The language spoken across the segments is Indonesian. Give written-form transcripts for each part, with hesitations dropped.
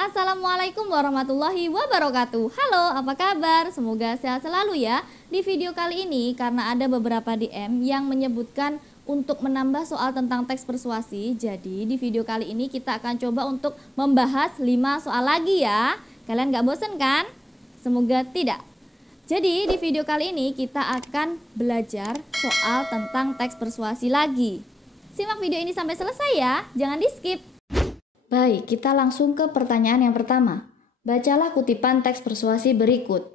Assalamualaikum warahmatullahi wabarakatuh. Halo, apa kabar? Semoga sehat selalu ya. Di video kali ini karena ada beberapa DM yang menyebutkan untuk menambah soal tentang teks persuasi. Jadi di video kali ini kita akan coba untuk membahas 5 soal lagi ya. Kalian gak bosen kan? Semoga tidak. Jadi di video kali ini kita akan belajar soal tentang teks persuasi lagi. Simak video ini sampai selesai ya, jangan di skip. Baik, kita langsung ke pertanyaan yang pertama. Bacalah kutipan teks persuasi berikut.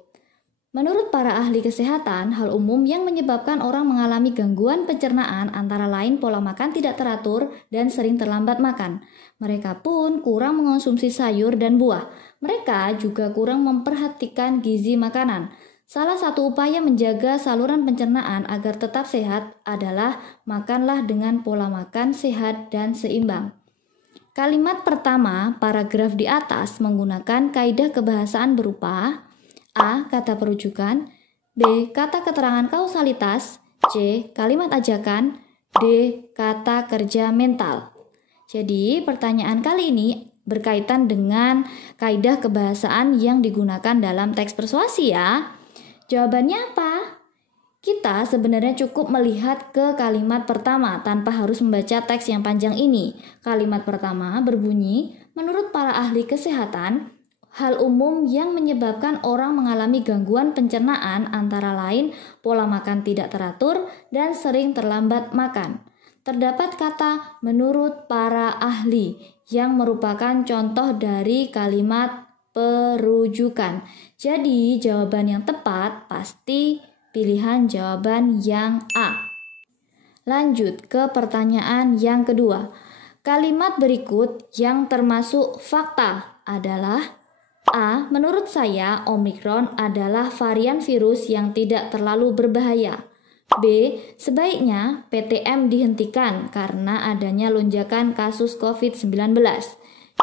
Menurut para ahli kesehatan, hal umum yang menyebabkan orang mengalami gangguan pencernaan antara lain pola makan tidak teratur dan sering terlambat makan. Mereka pun kurang mengonsumsi sayur dan buah. Mereka juga kurang memperhatikan gizi makanan. Salah satu upaya menjaga saluran pencernaan agar tetap sehat adalah makanlah dengan pola makan sehat dan seimbang. Kalimat pertama, paragraf di atas menggunakan kaidah kebahasaan berupa A. Kata perujukan, B. Kata keterangan kausalitas, C. Kalimat ajakan, D. Kata kerja mental. Jadi, pertanyaan kali ini berkaitan dengan kaidah kebahasaan yang digunakan dalam teks persuasi ya. Jawabannya apa? Kita sebenarnya cukup melihat ke kalimat pertama tanpa harus membaca teks yang panjang ini. Kalimat pertama berbunyi, menurut para ahli kesehatan, hal umum yang menyebabkan orang mengalami gangguan pencernaan antara lain pola makan tidak teratur dan sering terlambat makan. Terdapat kata menurut para ahli yang merupakan contoh dari kalimat perujukan. Jadi jawaban yang tepat pasti pilihan jawaban yang A. Lanjut ke pertanyaan yang kedua. Kalimat berikut yang termasuk fakta adalah A. Menurut saya, Omikron adalah varian virus yang tidak terlalu berbahaya. B. Sebaiknya PTM dihentikan karena adanya lonjakan kasus COVID-19.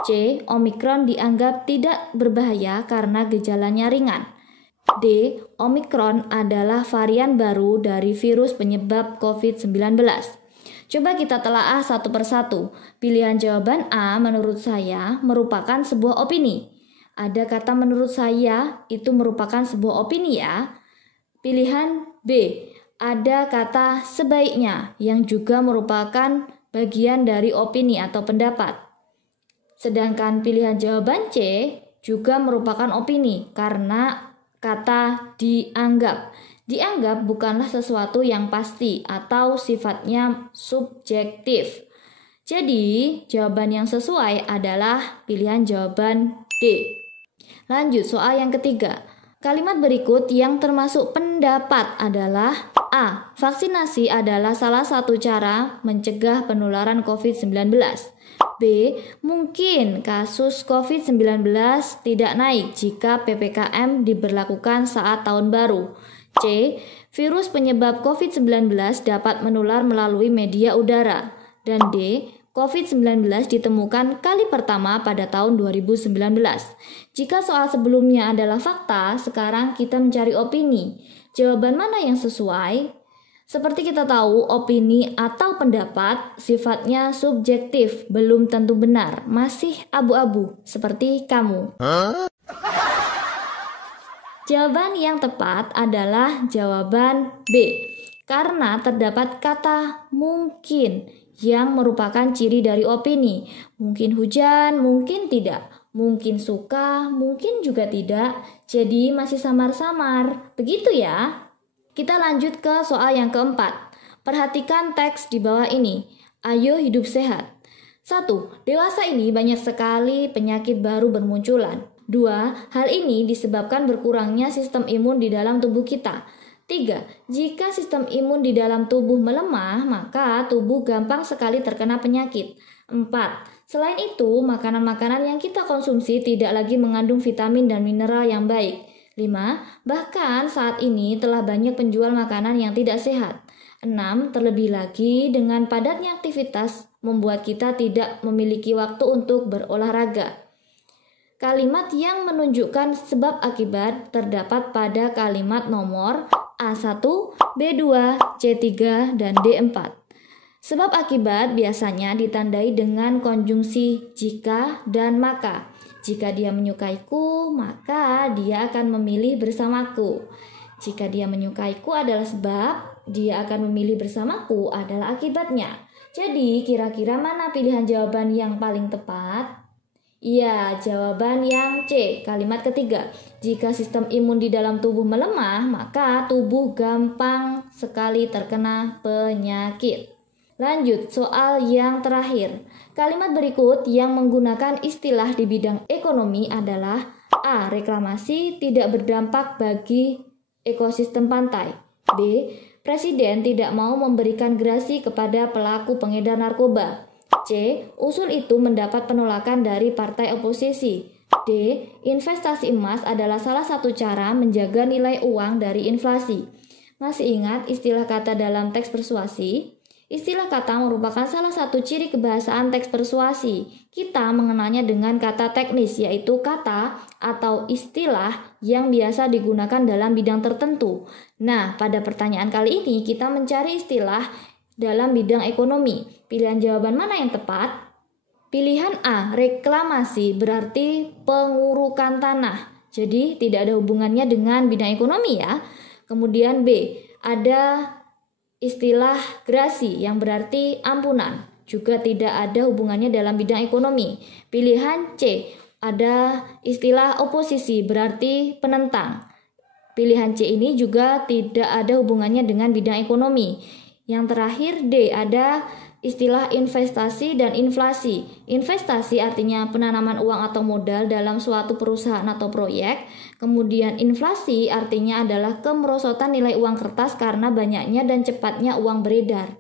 C. Omikron dianggap tidak berbahaya karena gejalanya ringan. D. Omikron adalah varian baru dari virus penyebab COVID-19. Coba kita telaah satu persatu. Pilihan jawaban A menurut saya merupakan sebuah opini. Ada kata menurut saya itu merupakan sebuah opini ya. Pilihan B. Ada kata sebaiknya yang juga merupakan bagian dari opini atau pendapat. Sedangkan pilihan jawaban C juga merupakan opini karena kata dianggap. Dianggap bukanlah sesuatu yang pasti atau sifatnya subjektif. Jadi, jawaban yang sesuai adalah pilihan jawaban D. Lanjut soal yang ketiga. Kalimat berikut yang termasuk pendapat adalah A. Vaksinasi adalah salah satu cara mencegah penularan COVID-19. B. Mungkin kasus COVID-19 tidak naik jika PPKM diberlakukan saat tahun baru. C. Virus penyebab COVID-19 dapat menular melalui media udara. Dan D. COVID-19 ditemukan kali pertama pada tahun 2019. Jika soal sebelumnya adalah fakta, sekarang kita mencari opini. Jawaban mana yang sesuai? Seperti kita tahu, opini atau pendapat sifatnya subjektif, belum tentu benar, masih abu-abu, seperti kamu. Jawaban yang tepat adalah jawaban B, karena terdapat kata mungkin yang merupakan ciri dari opini. Mungkin hujan, mungkin tidak. Mungkin suka, mungkin juga tidak. Jadi masih samar-samar. Begitu ya. Kita lanjut ke soal yang keempat. Perhatikan teks di bawah ini. Ayo hidup sehat. 1. Dewasa ini banyak sekali penyakit baru bermunculan. 2. Hal ini disebabkan berkurangnya sistem imun di dalam tubuh kita. 3. Jika sistem imun di dalam tubuh melemah, maka tubuh gampang sekali terkena penyakit. 4. Selain itu, makanan-makanan yang kita konsumsi tidak lagi mengandung vitamin dan mineral yang baik. 5. Bahkan saat ini telah banyak penjual makanan yang tidak sehat. 6. Terlebih lagi dengan padatnya aktivitas membuat kita tidak memiliki waktu untuk berolahraga. Kalimat yang menunjukkan sebab akibat terdapat pada kalimat nomor A1, B2, C3, dan D4. Sebab akibat biasanya ditandai dengan konjungsi jika dan maka. Jika dia menyukaiku, maka dia akan memilih bersamaku. Jika dia menyukaiku adalah sebab, dia akan memilih bersamaku adalah akibatnya. Jadi, kira-kira mana pilihan jawaban yang paling tepat? Iya, jawaban yang C, kalimat ketiga. Jika sistem imun di dalam tubuh melemah, maka tubuh gampang sekali terkena penyakit. Lanjut, soal yang terakhir. Kalimat berikut yang menggunakan istilah di bidang ekonomi adalah A. Reklamasi tidak berdampak bagi ekosistem pantai. B. Presiden tidak mau memberikan gerasi kepada pelaku pengedar narkoba. C. Usul itu mendapat penolakan dari partai oposisi. D. Investasi emas adalah salah satu cara menjaga nilai uang dari inflasi. Masih ingat istilah kata dalam teks persuasi? Istilah kata merupakan salah satu ciri kebahasaan teks persuasi. Kita mengenalnya dengan kata teknis, yaitu kata atau istilah yang biasa digunakan dalam bidang tertentu. Nah, pada pertanyaan kali ini kita mencari istilah dalam bidang ekonomi. Pilihan jawaban mana yang tepat? Pilihan A, reklamasi, berarti pengurukan tanah. Jadi tidak ada hubungannya dengan bidang ekonomi ya. Kemudian B, ada istilah gerasi yang berarti ampunan. Juga tidak ada hubungannya dalam bidang ekonomi. Pilihan C, ada istilah oposisi, berarti penentang. Pilihan C ini juga tidak ada hubungannya dengan bidang ekonomi. Yang terakhir D, ada istilah investasi dan inflasi. Investasi artinya penanaman uang atau modal dalam suatu perusahaan atau proyek. Kemudian inflasi artinya adalah kemerosotan nilai uang kertas karena banyaknya dan cepatnya uang beredar.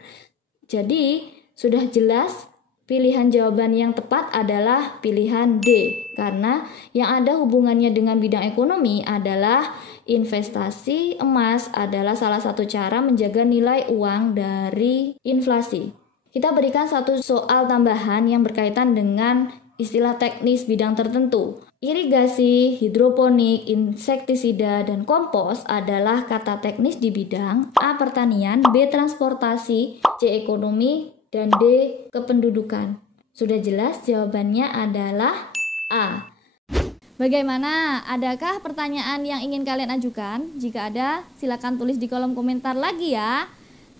Jadi sudah jelas pilihan jawaban yang tepat adalah pilihan D, karena yang ada hubungannya dengan bidang ekonomi adalah investasi emas adalah salah satu cara menjaga nilai uang dari inflasi. Kita berikan satu soal tambahan yang berkaitan dengan istilah teknis bidang tertentu. Irigasi, hidroponik, insektisida, dan kompos adalah kata teknis di bidang A. Pertanian, B. Transportasi, C. Ekonomi, dan D. Kependudukan. Sudah jelas jawabannya adalah A. Bagaimana? Adakah pertanyaan yang ingin kalian ajukan? Jika ada, silakan tulis di kolom komentar lagi ya.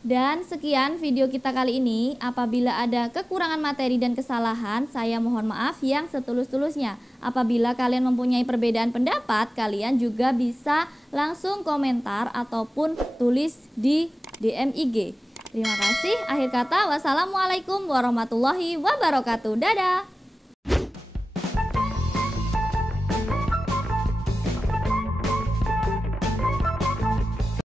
Dan sekian video kita kali ini. Apabila ada kekurangan materi dan kesalahan, saya mohon maaf yang setulus-tulusnya. Apabila kalian mempunyai perbedaan pendapat, kalian juga bisa langsung komentar ataupun tulis di DM IG. Terima kasih. Akhir kata, wassalamualaikum warahmatullahi wabarakatuh. Dadah.